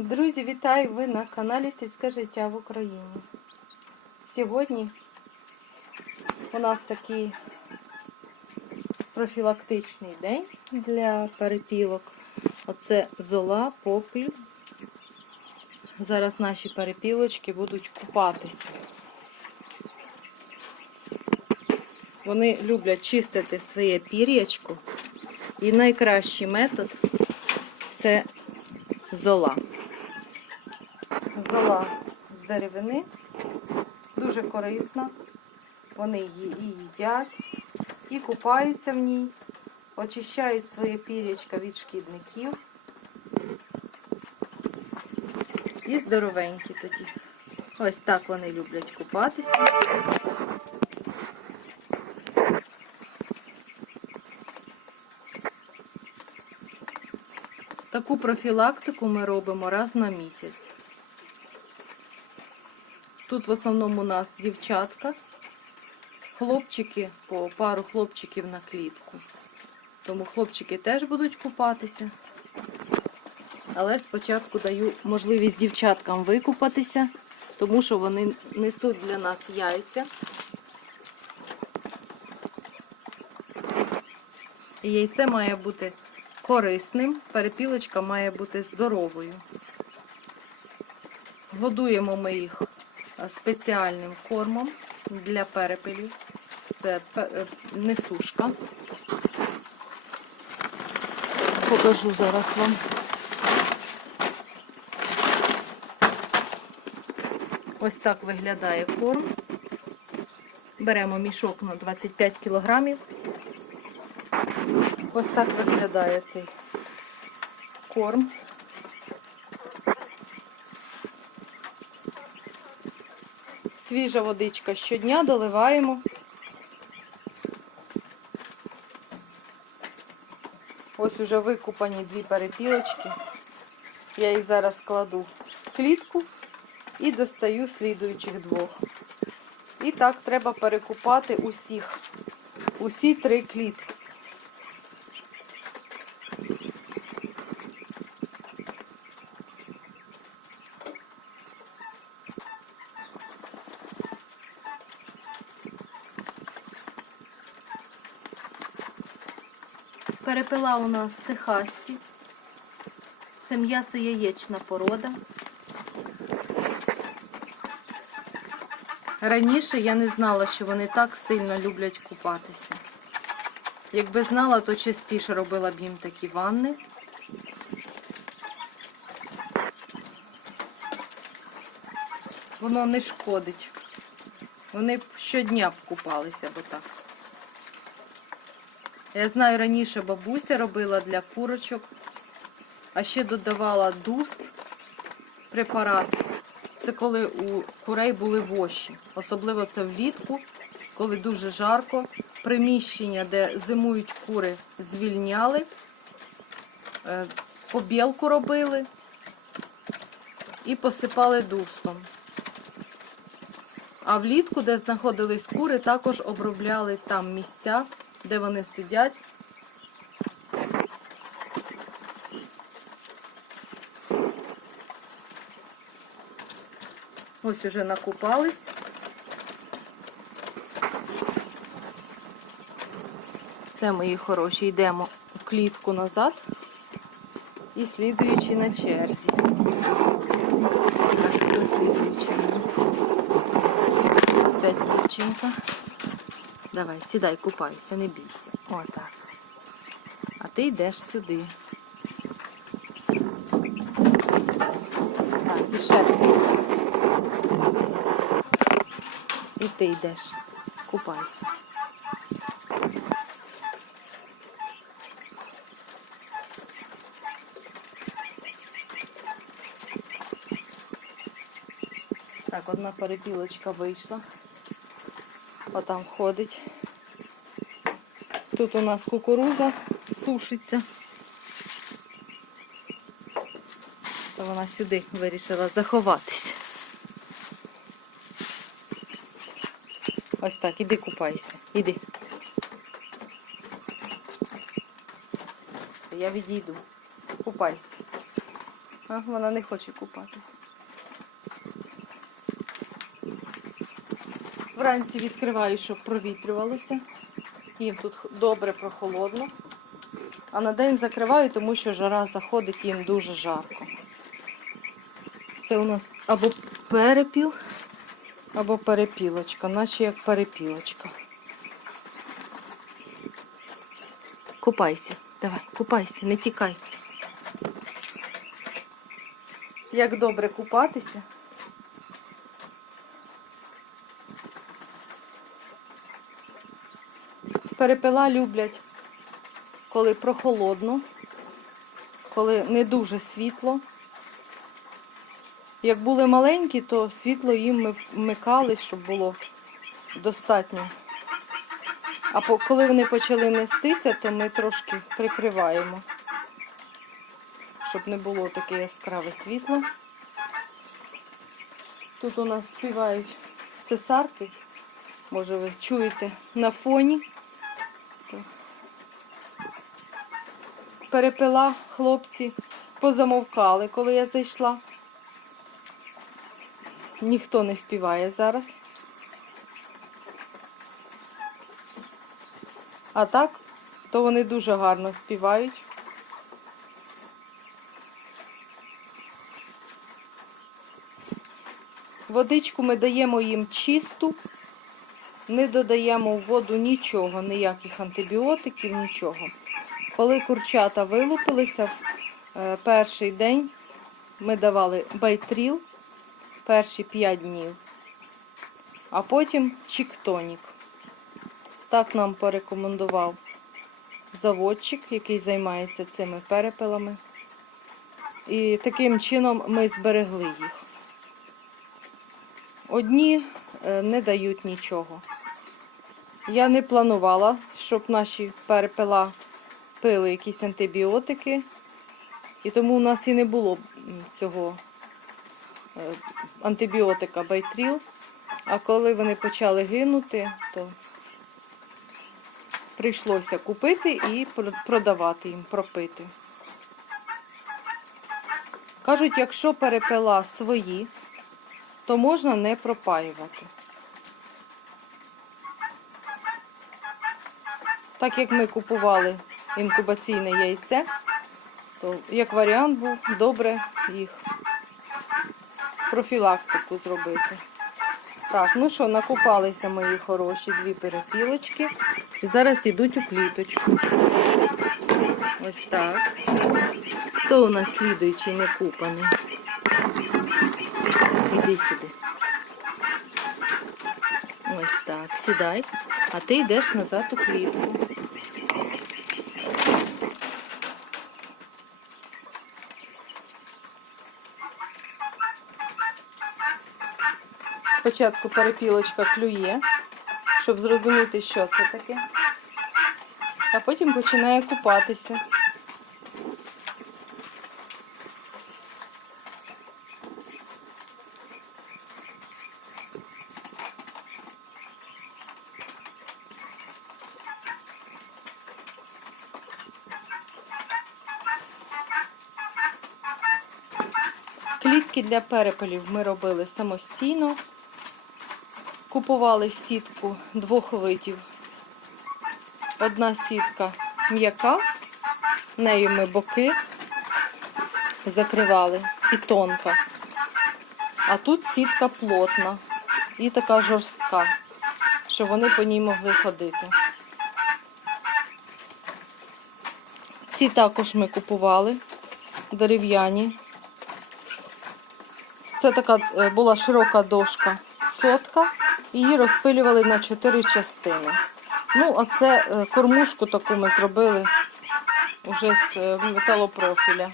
Друзі, вітаю! Ви на каналі Сільське життя в Україні. Сьогодні у нас такий профілактичний день для перепілок. Оце зола, попіль. Зараз наші перепілочки будуть купатися. Вони люблять чистити своє пір'ячко. І найкращий метод це зола. Деревини. Дуже корисна. Вони її їдять, і купаються в ній, очищають своє пір'ячко від шкідників. І здоровенькі тоді. Ось так вони люблять купатися. Таку профілактику ми робимо раз на місяць. Тут в основному у нас дівчатка, хлопчики, по пару хлопчиків на клітку. Тому хлопчики теж будуть купатися. Але спочатку даю можливість дівчаткам викупатися, тому що вони несуть для нас яйця. Яйце має бути корисним, перепілочка має бути здоровою. Годуємо ми їх спеціальним кормом для перепелів. Це е, несушка. Покажу зараз вам. Ось так виглядає корм. Беремо мішок на 25 кілограмів. Ось так виглядає цей корм. Свіжа водичка щодня доливаємо. Ось уже викупані дві перепілочки. Я їх зараз кладу в клітку і достаю слідуючих двох. І так треба перекупати усіх, усі три клітки. Перепила у нас техасці. Це м'ясо яєчна порода. Раніше я не знала, що вони так сильно люблять купатися. Якби знала, то частіше робила б їм такі ванни. Воно не шкодить. Вони б щодня б купалися, бо так. Я знаю, раніше бабуся робила для курочок, а ще додавала дуст препарат. Це коли у курей були воші. Особливо це влітку, коли дуже жарко. Приміщення, де зимують кури, звільняли, е, побілку робили і посипали дустом. А влітку, де знаходились кури, також обробляли там місця, де вони сидять. Ось уже накупались. Все, мої хороші, йдемо в клітку назад і слідуючи на черзі. Ця дівчинка. Давай, сідай, купайся, не бійся. Отак. А ти йдеш сюди. Так, і ще. І ти йдеш. Купайся. Так, одна перепілочка вийшла. Отам ходить. Тут у нас кукуруза сушиться. То вона сюди вирішила заховатися. Ось так, іди купайся. Іди. Я відійду. Купайся. А, вона не хоче купатися. Вранці відкриваю, щоб провітрювалося. Їм тут добре прохолодно. А на день закриваю, тому що жара заходить, їм дуже жарко. Це у нас або перепіл, або перепілочка, наче як перепілочка. Купайся, давай, купайся, не тікай. Як добре купатися. Перепела люблять, коли прохолодно, коли не дуже світло. Як були маленькі, то світло їм ми вмикали, щоб було достатньо. А коли вони почали нестися, то ми трошки прикриваємо, щоб не було таке яскраве світло. Тут у нас співають цесарки, може ви чуєте на фоні. Перепила хлопці, позамовкали, коли я зайшла. Ніхто не співає зараз. А так, то вони дуже гарно співають. Водичку ми даємо їм чисту, не додаємо в воду нічого, ніяких антибіотиків, нічого. Коли курчата вилупилися, е, перший день ми давали байтріл перші 5 днів, а потім чіктонік. Так нам порекомендував заводчик, який займається цими перепелами. І таким чином ми зберегли їх. Одні е, не дають нічого. Я не планувала, щоб наші перепела пили якісь антибіотики, і тому у нас і не було цього е, антибіотика байтріл. А коли вони почали гинути, то прийшлося купити і продавати їм, пропити. Кажуть, якщо перепила свої, то можна не пропаювати. Так як ми купували інкубаційне яйце, то як варіант був добре їх профілактику зробити. Так, ну що, накупалися мої хороші дві перепілочки. І зараз йдуть у кліточку. Ось так. Хто у нас слідуючий не купаний? Іди сюди. Ось так, сідай. А ти йдеш назад у клітку. Спочатку перепілочка клює, щоб зрозуміти, що це таке. А потім починає купатися. Клітки для перепелів ми робили самостійно. Купували сітку двох видів. Одна сітка м'яка, нею ми боки закривали і тонка. А тут сітка плотна і така жорстка, щоб вони по ній могли ходити. Ці також ми купували дерев'яні. Це така е, була широка дошка сотка, її розпилювали на чотири частини. Ну, а це е, кормушку таку ми зробили вже з е, металопрофіля.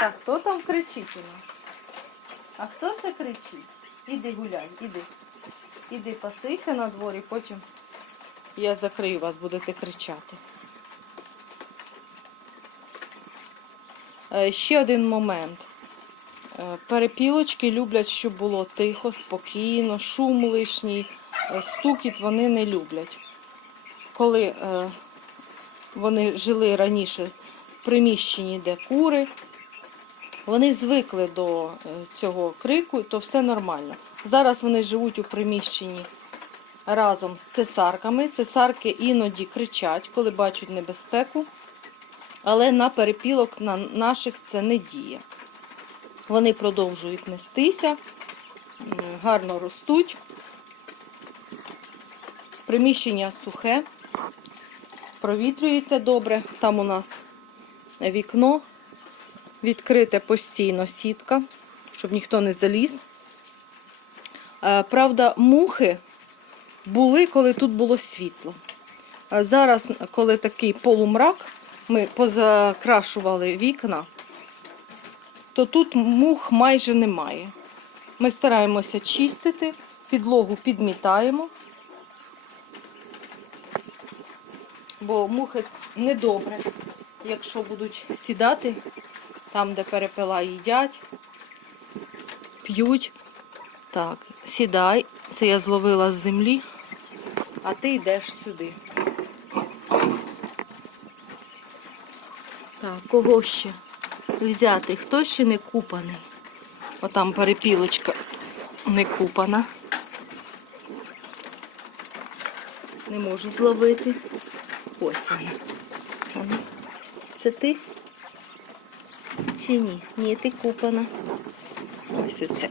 Так, хто там кричить у нас? А хто це кричить? Іди гуляй, іди. Іди пасися на дворі, потім я закрию вас, будете кричати. Е, Ще один момент. Е, Перепілочки люблять, щоб було тихо, спокійно, шум лишній, е, стукіт вони не люблять. Коли е, вони жили раніше в приміщенні, де кури. Вони звикли до цього крику, то все нормально. Зараз вони живуть у приміщенні разом з цесарками. Цесарки іноді кричать, коли бачать небезпеку, але на перепілок на наших це не діє. Вони продовжують нестися, гарно ростуть. Приміщення сухе, провітрюється добре. Там у нас вікно, відкрите постійно сітка, щоб ніхто не заліз. Е, Правда, мухи були, коли тут було світло. Зараз, коли такий полумрак, ми позакрашували вікна, то тут мух майже немає. Ми стараємося чистити, підлогу підмітаємо, бо мухи недобре, якщо будуть сідати там, де перепела їдять, п'ють. Так, сідай. Це я зловила з землі, а ти йдеш сюди. Так, кого ще взяти? Хто ще не купаний? Отам перепілочка не купана. Не можу зловити. Ось вона. Це ти? Чи ні? Ні, ти купана. Ось оце.